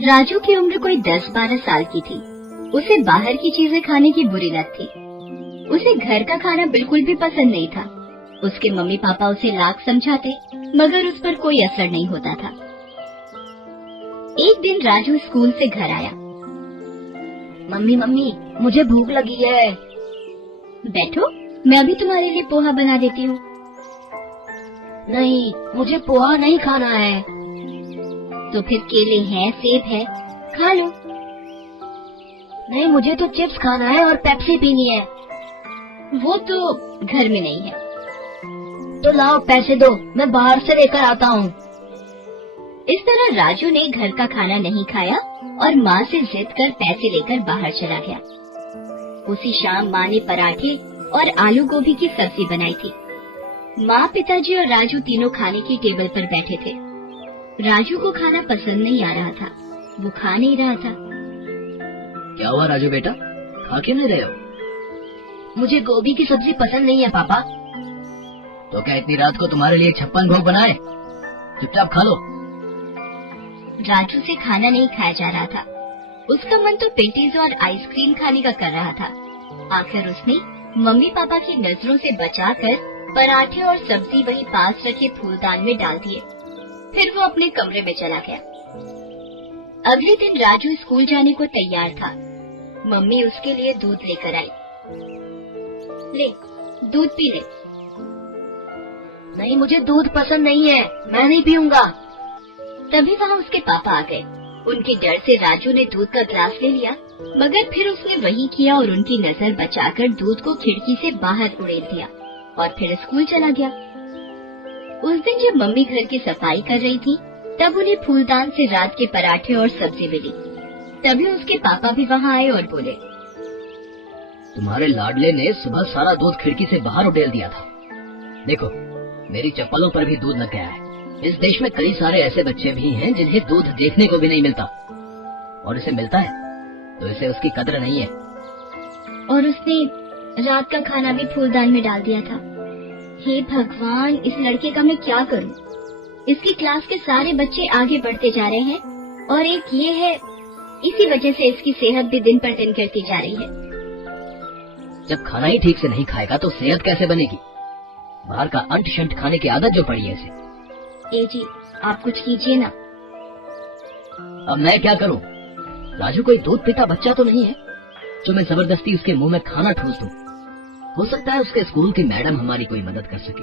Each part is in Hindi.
राजू की उम्र कोई 10-12 साल की थी। उसे बाहर की चीजें खाने की बुरी लत थी। उसे घर का खाना बिल्कुल भी पसंद नहीं था। उसके मम्मी पापा उसे लाख समझाते मगर उस पर कोई असर नहीं होता था। एक दिन राजू स्कूल से घर आया। मम्मी मम्मी मुझे भूख लगी है। बैठो, मैं अभी तुम्हारे लिए पोहा बना देती हूँ। नहीं, मुझे पोहा नहीं खाना है। तो फिर केले हैं, सेब है, खा लो। नहीं, मुझे तो चिप्स खाना है और पेप्सी पीनी है। वो तो घर में नहीं है। तो लाओ पैसे दो, मैं बाहर से लेकर आता हूँ। इस तरह राजू ने घर का खाना नहीं खाया और माँ से जिद कर पैसे लेकर बाहर चला गया। उसी शाम माँ ने पराठे और आलू गोभी की सब्जी बनाई थी। माँ, पिताजी और राजू तीनों खाने की टेबल पर बैठे थे। राजू को खाना पसंद नहीं आ रहा था, वो खा नहीं रहा था। क्या हुआ राजू बेटा, खा क्यों नहीं रहे हो? मुझे गोभी की सब्जी पसंद नहीं है पापा। तो क्या इतनी रात को तुम्हारे लिए 56 भोग बनाए? चुपचाप खा लो। राजू से खाना नहीं खाया जा रहा था। उसका मन तो पेटीज और आइसक्रीम खाने का कर रहा था। आखिर उसने मम्मी पापा की नजरों से बचाकर पराठे और सब्जी वही पास रखे फूलदान में डाल दिए। फिर वो अपने कमरे में चला गया। अगले दिन राजू स्कूल जाने को तैयार था। मम्मी उसके लिए दूध लेकर आई। ले, दूध पी ले। नहीं, मुझे दूध पसंद नहीं है, मैं नहीं पीऊंगा। तभी वहाँ उसके पापा आ गए। उनके डर से राजू ने दूध का ग्लास ले लिया, मगर फिर उसने वही किया और उनकी नजर बचाकर दूध को खिड़की से बाहर उड़ेल दिया और फिर स्कूल चला गया। उस दिन जब मम्मी घर की सफाई कर रही थी, तब उन्हें फूलदान से रात के पराठे और सब्जी मिली। तभी उसके पापा भी वहाँ आए और बोले, तुम्हारे लाडले ने सुबह सारा दूध खिड़की से बाहर उड़ेल दिया था। देखो, मेरी चप्पलों पर भी दूध लग गया है। इस देश में कई सारे ऐसे बच्चे भी हैं जिन्हें दूध देखने को भी नहीं मिलता, और इसे मिलता है तो इसे उसकी कदर नहीं है। और उसने रात का खाना भी फूलदान में डाल दिया था। हे भगवान, इस लड़के का मैं क्या करूं? इसकी क्लास के सारे बच्चे आगे बढ़ते जा रहे हैं और एक ये है, इसी वजह से इसकी सेहत भी दिन पर दिन गिरती जा रही है। जब खाना ही ठीक से नहीं खाएगा तो सेहत कैसे बनेगी? बाहर का अंट शंट खाने की आदत जो पड़ी है इसे। ए जी, आप कुछ कीजिए ना। अब मैं क्या करूं? राजू कोई दूध पीता बच्चा तो नहीं है जो मैं जबरदस्ती उसके मुंह में खाना ठूस दूं। हो सकता है उसके स्कूल की मैडम हमारी कोई मदद कर सके।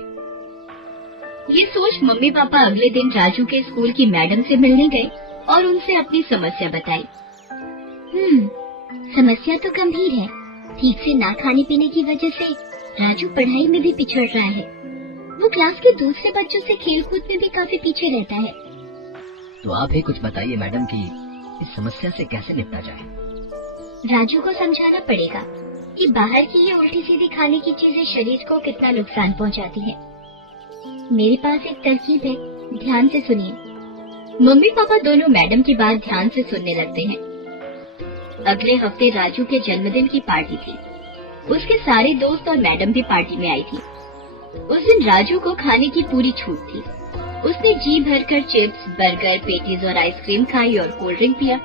ये सोच मम्मी पापा अगले दिन राजू के स्कूल की मैडम से मिलने गए और उनसे अपनी समस्या बताई। समस्या तो गंभीर है। ठीक से ना खाने पीने की वजह से राजू पढ़ाई में भी पिछड़ रहा है। वो क्लास के दूसरे बच्चों से खेलकूद में भी काफी पीछे रहता है। तो आप ही कुछ बताइए मैडम कि इस समस्या से कैसे निपटा जाए। राजू को समझाना पड़ेगा कि बाहर की ये उल्टी सीधी खाने की चीजें शरीर को कितना नुकसान पहुंचाती है। मेरे पास एक तरकीब है, ध्यान से सुनिए। मम्मी पापा दोनों मैडम की बात ध्यान से सुनने लगते हैं। अगले हफ्ते राजू के जन्मदिन की पार्टी थी। उसके सारे दोस्त और मैडम भी पार्टी में आई थी। उस दिन राजू को खाने की पूरी छूट थी। उसने जी भरकर चिप्स, बर्गर, पेटीज और आइसक्रीम खाई और कोल्ड ड्रिंक पिया।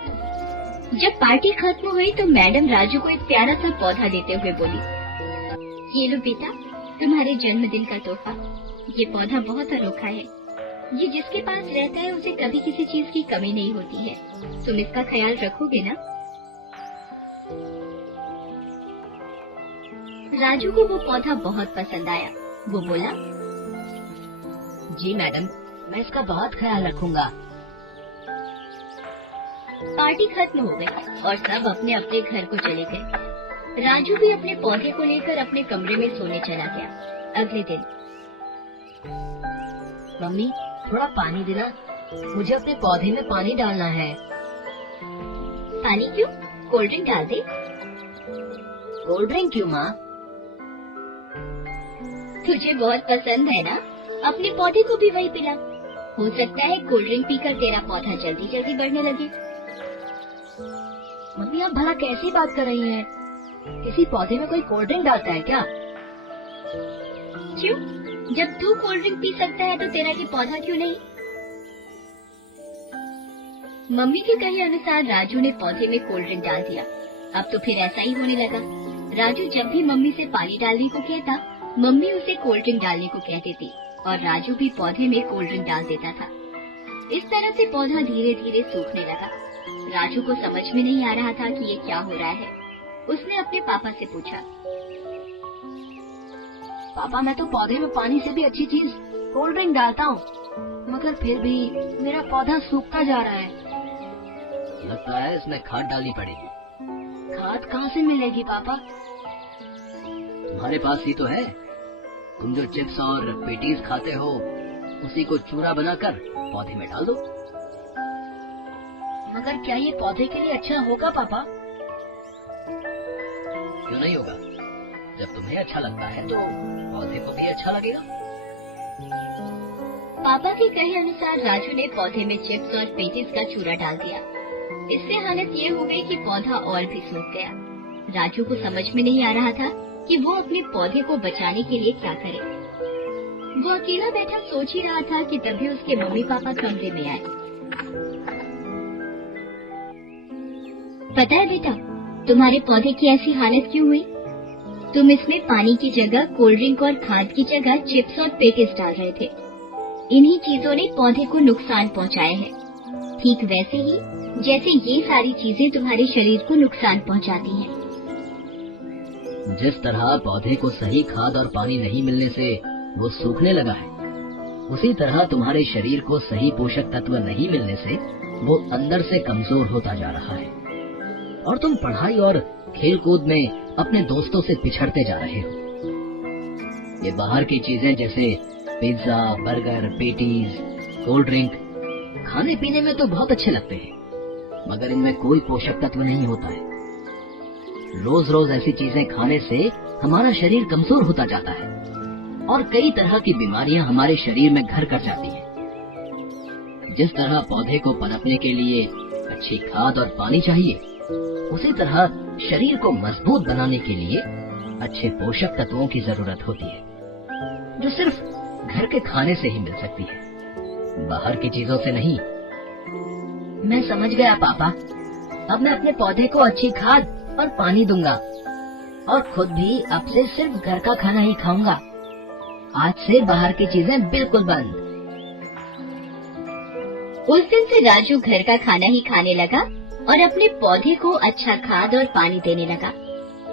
जब पार्टी खत्म हुई तो मैडम राजू को एक प्यारा सा पौधा देते हुए बोली, ये लो बेटा, तुम्हारे जन्मदिन का तोहफा। ये पौधा बहुत अनोखा है। ये जिसके पास रहता है उसे कभी किसी चीज की कमी नहीं होती है। तुम इसका ख्याल रखोगे ना? राजू को वो पौधा बहुत पसंद आया। वो बोला, जी मैडम, मैं इसका बहुत ख्याल रखूंगा। पार्टी खत्म हो गई और सब अपने अपने घर को चले गए। राजू भी अपने पौधे को लेकर अपने कमरे में सोने चला गया। अगले दिन, मम्मी थोड़ा पानी देना, मुझे अपने पौधे में पानी डालना है। पानी क्यों? कोल्ड ड्रिंक डाल दे। कोल्ड ड्रिंक क्यों माँ? तुझे बहुत पसंद है ना, अपने पौधे को भी वही पिला। हो सकता है कोल्ड ड्रिंक पीकर तेरा पौधा जल्दी जल्दी बढ़ने लगे। मम्मी आप भला कैसी बात कर रही हैं? किसी पौधे में कोई कोल्ड ड्रिंक डालता है क्या? क्यों? जब तू कोल्ड ड्रिंक पी सकता है तो तेरा ये पौधा क्यों नहीं? मम्मी के कहे अनुसार राजू ने पौधे में कोल्ड ड्रिंक डाल दिया। अब तो फिर ऐसा ही होने लगा। राजू जब भी मम्मी से पानी डालने को कहता, मम्मी उसे कोल्ड ड्रिंक डालने को कह देती और राजू भी पौधे में कोल्ड ड्रिंक डाल देता था। इस तरह से पौधा धीरे धीरे सूखने लगा। राजू को समझ में नहीं आ रहा था कि ये क्या हो रहा है। उसने अपने पापा से पूछा, पापा मैं तो पौधे में पानी से भी अच्छी चीज कोल्ड ड्रिंक डालता हूँ, मगर फिर भी मेरा पौधा सूखता जा रहा है। लगता है इसमें खाद डालनी पड़ेगी। खाद कहाँ से मिलेगी पापा? तुम्हारे पास ही तो है। तुम जो चिप्स और पेटीज खाते हो उसी को चूरा बनाकर पौधे में डाल दो। मगर क्या ये पौधे के लिए अच्छा होगा पापा? क्यों नहीं होगा? जब तुम्हें अच्छा लगता है तो पौधे को भी अच्छा लगेगा। पापा के कहे अनुसार राजू ने पौधे में चिप्स और पेटीज का चूरा डाल दिया। इससे हालत ये हो गई कि पौधा और भी सूख गया। राजू को समझ में नहीं आ रहा था कि वो अपने पौधे को बचाने के लिए क्या करे। वो अकेला बैठा सोच ही रहा था कि तभी उसके मम्मी पापा कमरे में आए। पता है बेटा, तुम्हारे पौधे की ऐसी हालत क्यों हुई? तुम इसमें पानी की जगह कोल्ड ड्रिंक और खाद की जगह चिप्स और पेटीज डाल रहे थे। इन्हीं चीजों ने पौधे को नुकसान पहुंचाया है, ठीक वैसे ही जैसे ये सारी चीजें तुम्हारे शरीर को नुकसान पहुंचाती हैं। जिस तरह पौधे को सही खाद और पानी नहीं मिलने से वो सूखने लगा है, उसी तरह तुम्हारे शरीर को सही पोषक तत्व नहीं मिलने से वो अंदर से कमजोर होता जा रहा है और तुम पढ़ाई और खेल कूद में अपने दोस्तों से पिछड़ते जा रहे हो। ये बाहर की चीजें जैसे pizza, burger, patties, cold drink खाने पीने में तो बहुत अच्छे लगते हैं, मगर इनमें कोई पोषक तत्व नहीं होता है। रोज रोज ऐसी चीजें खाने से हमारा शरीर कमजोर होता जाता है और कई तरह की बीमारियां हमारे शरीर में घर कर जाती हैं। जिस तरह पौधे को पनपने के लिए अच्छी खाद और पानी चाहिए, उसी तरह शरीर को मजबूत बनाने के लिए अच्छे पोषक तत्वों की जरूरत होती है, जो सिर्फ घर के खाने से ही मिल सकती है, बाहर की चीजों से नहीं। मैं समझ गया पापा। अब मैं अपने पौधे को अच्छी खाद और पानी दूंगा और खुद भी अब से सिर्फ घर का खाना ही खाऊंगा। आज से बाहर की चीजें बिल्कुल बंद। उस दिन से राजू घर का खाना ही खाने लगा और अपने पौधे को अच्छा खाद और पानी देने लगा।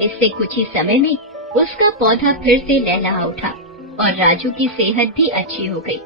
इससे कुछ ही समय में उसका पौधा फिर से लहलहा उठा और राजू की सेहत भी अच्छी हो गई।